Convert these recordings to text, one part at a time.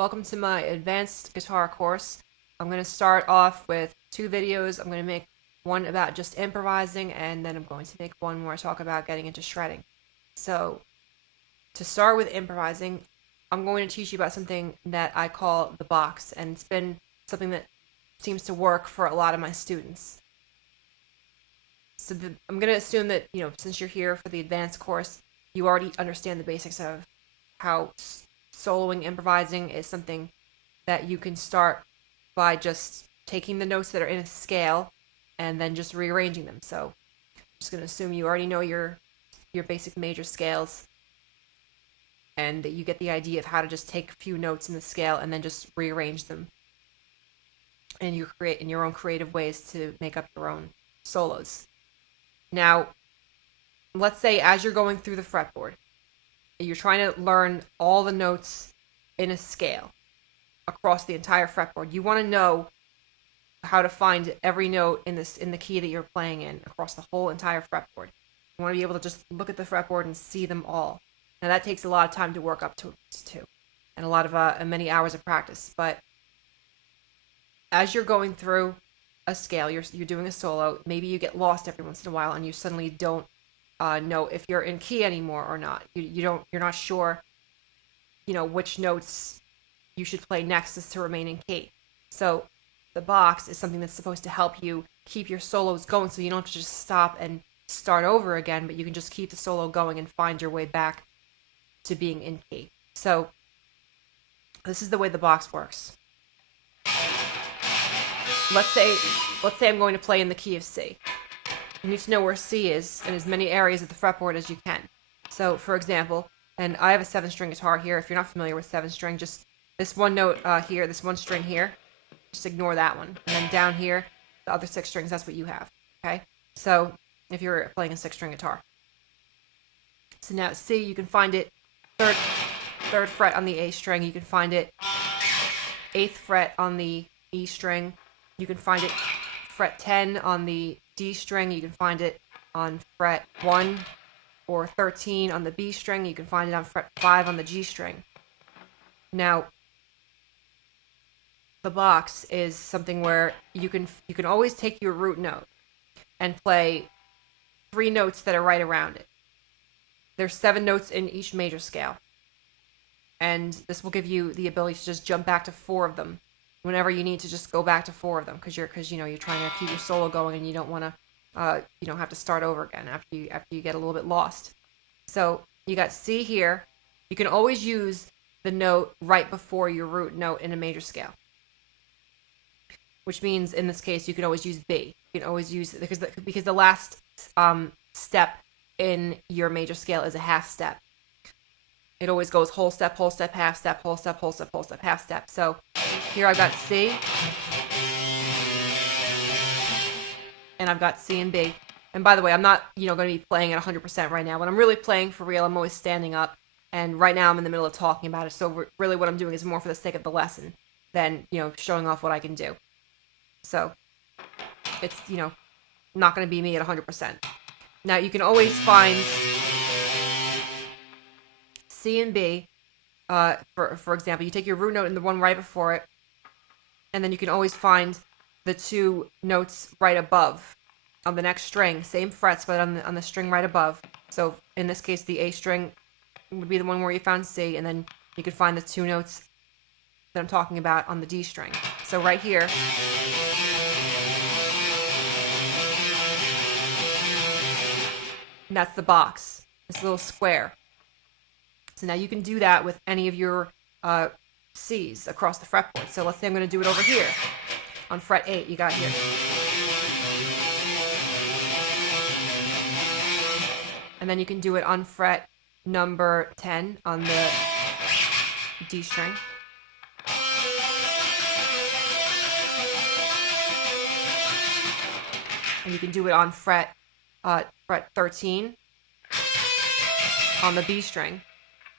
welcome to my advanced guitar course. I'm going to start off with two videos. I'm going to make one about just improvising, and then I'm going to make one where I talk about getting into shredding. So, to start with improvising, I'm going to teach you about something that I call the box, and it's been something that seems to work for a lot of my students. So I'm going to assume that, since you're here for the advanced course, you already understand the basics of how soloing, improvising is something that you can start by just taking the notes that are in a scale and then just rearranging them. So I'm just going to assume you already know your basic major scales and that you get the idea of how to just take a few notes in the scale and then just rearrange them. And you create in your own creative ways to make up your own solos. Now, let's say as you're going through the fretboard, you're trying to learn all the notes in a scale across the entire fretboard. You want to know how to find every note in the key that you're playing in across the whole entire fretboard. You want to be able to just look at the fretboard and see them all. Now that takes a lot of time to work up to and a lot of many hours of practice. But as you're going through a scale, you're doing a solo. Maybe you get lost every once in a while, and you suddenly don't know if you're in key anymore or not. You're not sure, which notes you should play next is to remain in key. So the box is something that's supposed to help you keep your solos going, so you don't have to just stop and start over again, but you can just keep the solo going and find your way back to being in key. So this is the way the box works. Let's say I'm going to play in the key of C. You need to know where C is in as many areas of the fretboard as you can. So, for example, and I have a 7-string guitar here. If you're not familiar with 7-string, just this one note here, this one string here, just ignore that one. And then down here, the other 6 strings, that's what you have. Okay? So, if you're playing a 6-string guitar. So now C, you can find it third fret on the A string. You can find it 8th fret on the E string. You can find it fret 10 on the D string. You can find it on fret 1 or 13 on the B string. You can find it on fret 5 on the G string. Now, the box is something where you can always take your root note and play 3 notes that are right around it. There's 7 notes in each major scale. And this will give you the ability to just jump back to 4 of them whenever you need to, just go back to 4 of them because you're trying to keep your solo going and you don't want to you don't have to start over again after you get a little bit lost. So you got C here. You can always use the note right before your root note in a major scale, which means in this case you can always use B. You can always use because the last step in your major scale is a half step. It always goes whole step, half step, whole step, half step. So here I've got C, and I've got C and B. And by the way, I'm not, going to be playing at 100% right now. When I'm really playing for real, I'm always standing up. And right now I'm in the middle of talking about it. So really what I'm doing is more for the sake of the lesson than, showing off what I can do. So it's, not going to be me at 100%. Now you can always find C and B. For example, you take your root note and the one right before it, and then you can always find the 2 notes right above on the next string, same frets, but on the string right above. So in this case, the A string would be the one where you found C, and then you could find the 2 notes that I'm talking about on the D string. So right here, and that's the box, this little square. So now you can do that with any of your C's across the fretboard. So let's say I'm going to do it over here on fret 8. You got here. And then you can do it on fret number 10 on the D string. And you can do it on fret 13 on the B string.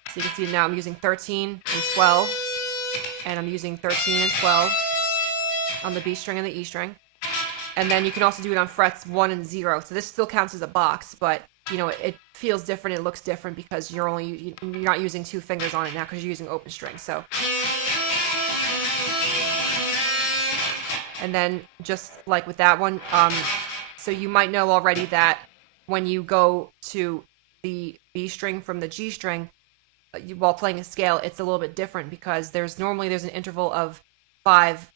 So you can see now I'm using 13 and 12, and I'm using 13 and 12 on the B string and the E string. And then you can also do it on frets 1 and 0. So this still counts as a box, but it feels different, it looks different because you're not using 2 fingers on it now because you're using open string. So And then just like with that one, so you might know already that when you go to the B string from the G string, while playing a scale, it's a little bit different because there's an interval of 5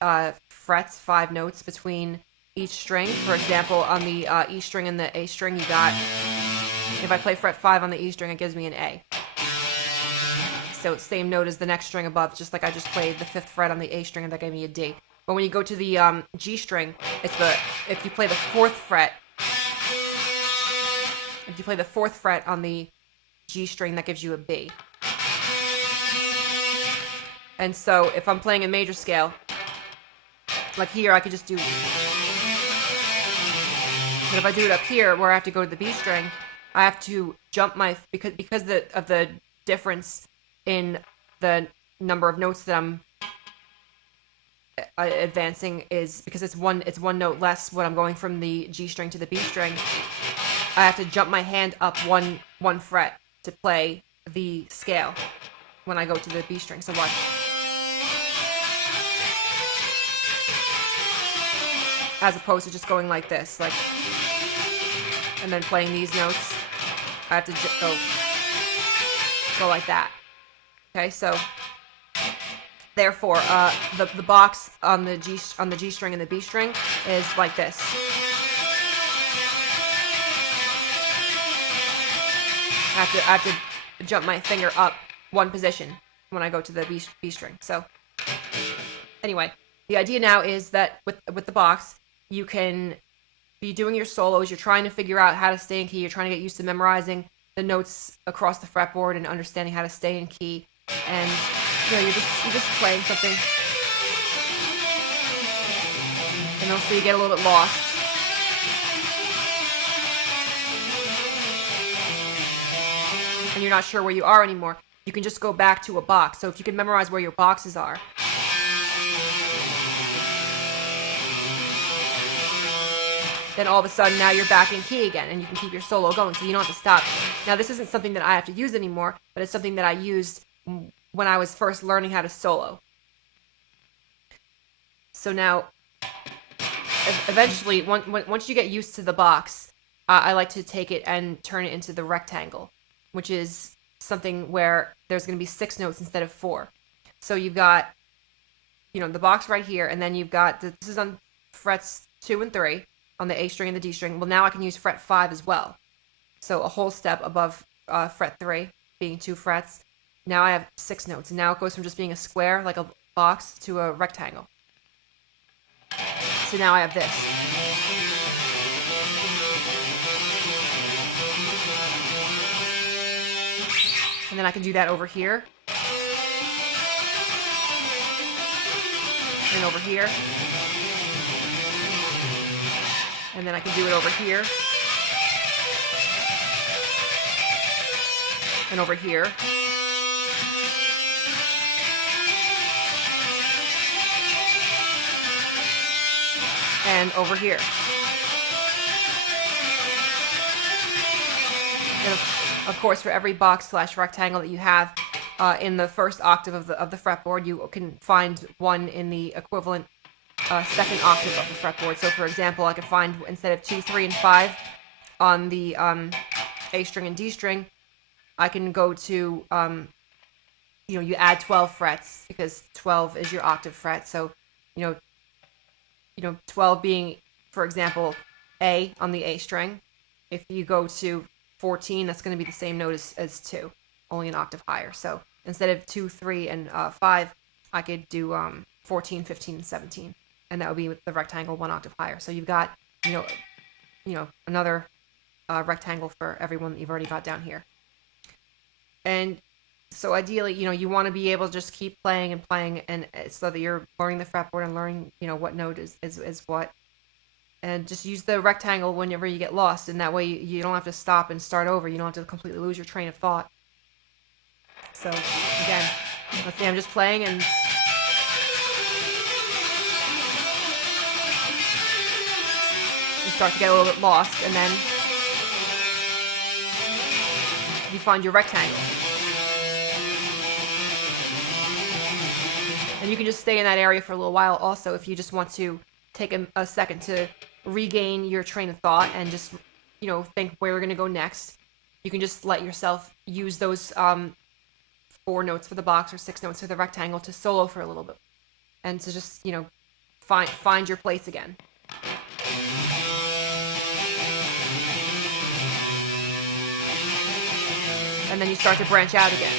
frets, 5 notes between each string. For example, on the E string and the A string, you got, if I play fret 5 on the E string, it gives me an A. So it's same note as the next string above, just like I just played the 5th fret on the A string and that gave me a D. But when you go to the G string, if you play the 4th fret, on the G string, that gives you a B. And so if I'm playing a major scale, like here, I could just do. But if I do it up here, where I have to go to the B string, I have to jump my because of the difference in the number of notes that I'm advancing is because it's one note less when I'm going from the G string to the B string. I have to jump my hand up one fret to play the scale when I go to the B string. So watch. As opposed to just going like this, like, and then playing these notes, I have to go like that. Okay, so therefore, the box on the G string and the B string is like this. I have to jump my finger up one position when I go to the B string. So anyway, the idea now is that with the box, you can be doing your solos. You're trying to figure out how to stay in key. You're trying to get used to memorizing the notes across the fretboard and understanding how to stay in key. And you're just playing something, and also you get a little bit lost. And you're not sure where you are anymore. You can just go back to a box. So if you can memorize where your boxes are, then all of a sudden now you're back in key again and you can keep your solo going, so you don't have to stop. Now this isn't something that I have to use anymore, but it's something that I used when I was first learning how to solo. So now, eventually, once you get used to the box, I like to take it and turn it into the rectangle, which is something where there's going to be 6 notes instead of 4. So you've got, the box right here, and then you've got, this is on frets 2 and 3, on the A string and the D string. Well, now I can use fret 5 as well. So a whole step above fret 3, being 2 frets. Now I have 6 notes, and now it goes from just being a square, like a box, to a rectangle. So now I have this. And then I can do that over here. And over here. And then I can do it over here. And over here. And over here. And of course, for every box / rectangle that you have in the first octave of the fretboard, you can find one in the equivalent second octave of the fretboard. So for example, I could find, instead of 2, 3, and 5 on the A string and D string, I can go to, you add 12 frets because 12 is your octave fret. So, 12 being, for example, A on the A string. If you go to 14, that's going to be the same note as 2, only an octave higher. So instead of 2, 3, and 5, I could do 14, 15, and 17. And that would be with the rectangle 1 octave higher. So you've got, another rectangle for every one that you've already got down here. And so ideally, you want to be able to just keep playing and playing, and so that you're learning the fretboard and learning, what note is what. And just use the rectangle whenever you get lost, and that way you don't have to stop and start over. You don't have to completely lose your train of thought. So again, let's say I'm just playing and you start to get a little bit lost, and then you find your rectangle. And you can just stay in that area for a little while also if you just want to take a second to regain your train of thought and just, think where we're going to go next, you can just let yourself use those 4 notes for the box or 6 notes for the rectangle to solo for a little bit and to just, find your place again. And then you start to branch out again.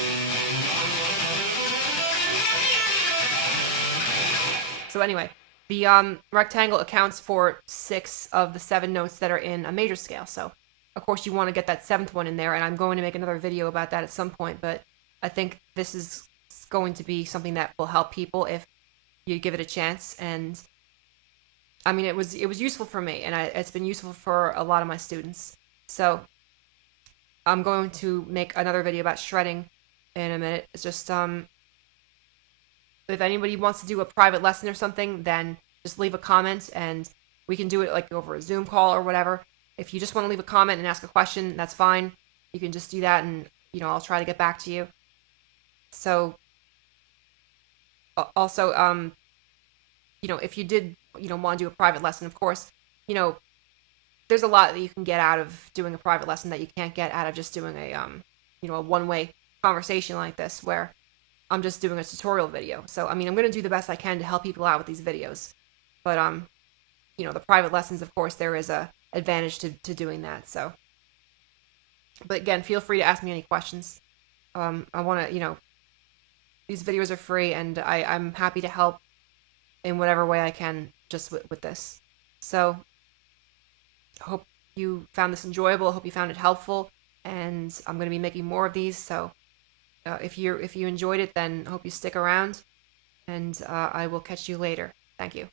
So anyway, the rectangle accounts for 6 of the 7 notes that are in a major scale. So of course you want to get that 7th one in there, and I'm going to make another video about that at some point, but I think this is going to be something that will help people if you give it a chance. And I mean, it was useful for me, and it's been useful for a lot of my students. So I'm going to make another video about shredding in a minute. It's just if anybody wants to do a private lesson or something, then just leave a comment and we can do it like over a Zoom call or whatever. If you just want to leave a comment and ask a question, that's fine. You can just do that, and I'll try to get back to you. So also if you did want to do a private lesson, of course, there's a lot that you can get out of doing a private lesson that you can't get out of just doing a a one-way conversation like this, where I'm just doing a tutorial video. So I mean, I'm going to do the best I can to help people out with these videos, but the private lessons, of course, there is a advantage to doing that. So, but again, feel free to ask me any questions. I want to, these videos are free, and I'm happy to help in whatever way I can just with this. So I hope you found this enjoyable. I hope you found it helpful, and I'm going to be making more of these. So if you enjoyed it, then I hope you stick around, and I will catch you later. Thank you.